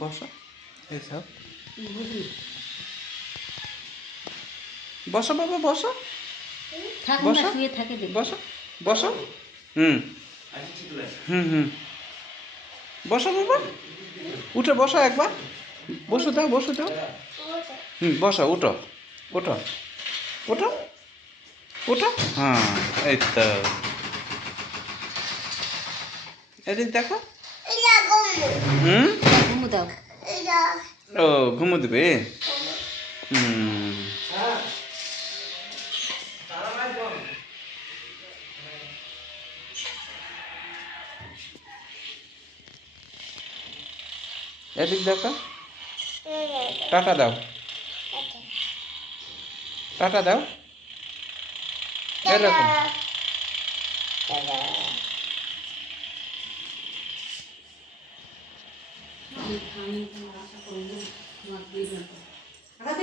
বসো এইসব বসো বাবা বসো বসো বসো বসো হুম হুম হুম বসো বাবা উঠে বসো একবার বসো দাও বসো উঠো উঠো উঠো উঠো হ্যাঁ এই তো এদিক দেখো হুম ও ঘুমো দেবে হুম এদিক দেখো টাটা দাও টাটা দাও এরকম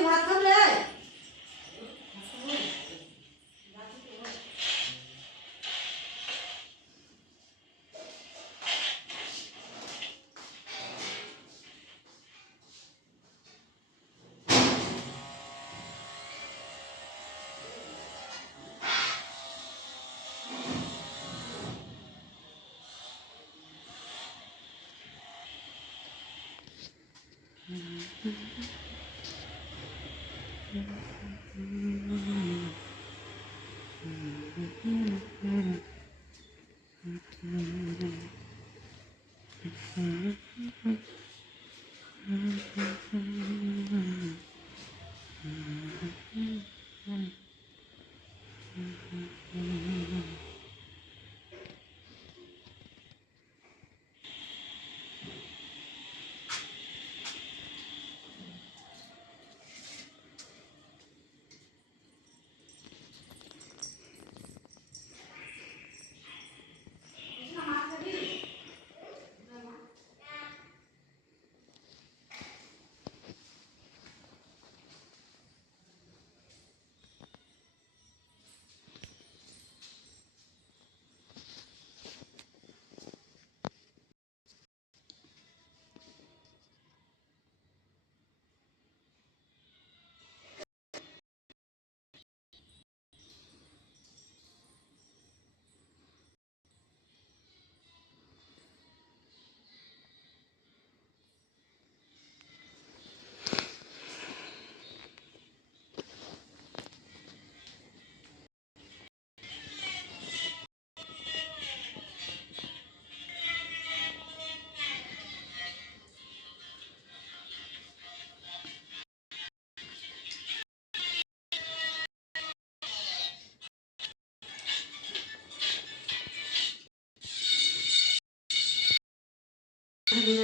ভাত খাবে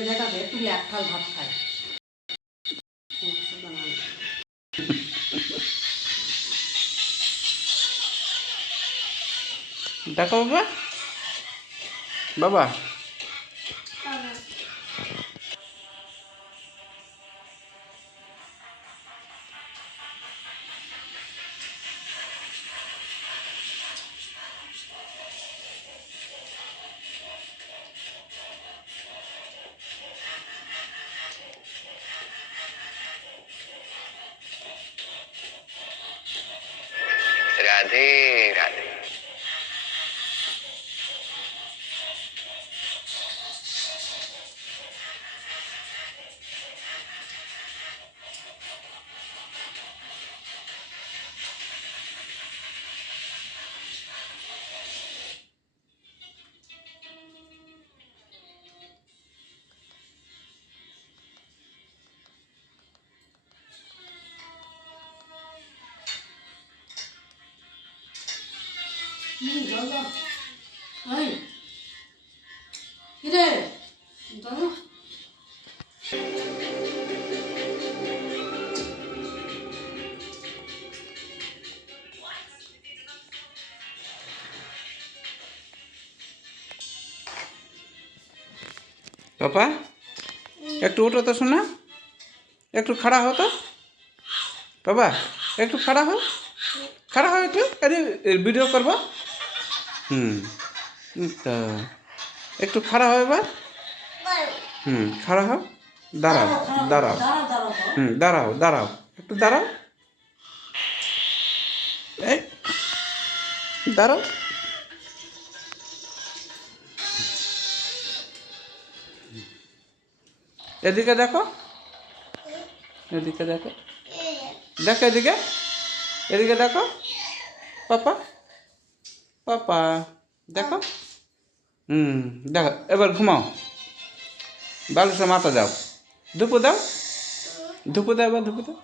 দেখাবে তুই এক থাল ভাত খাই দেখো বাবা বাবা राधे राधे জল দাও এই কিরে দাও পাপা একটু উঠো তো শোনা একটু খাড়া হও তো বাবা একটু খাড়া হও একটু আরে ভিডিও করবো তো একটু খাড়া হও এবার খাড়া হও দাঁড়াও দাঁড়াও দাঁড়াও দাঁড়াও বাবা। দাঁড়াও দাঁড়াও একটু দাঁড়াও এই দাঁড়াও এদিকে দেখো এদিকে দেখো দেখো এদিকে এদিকে দেখো পাপা পাপা দেখো দেখো এবার ঘুমাও বালুসে মাথা দাও ধুপু দাও ধুপু দাও এবার ধুপু দাও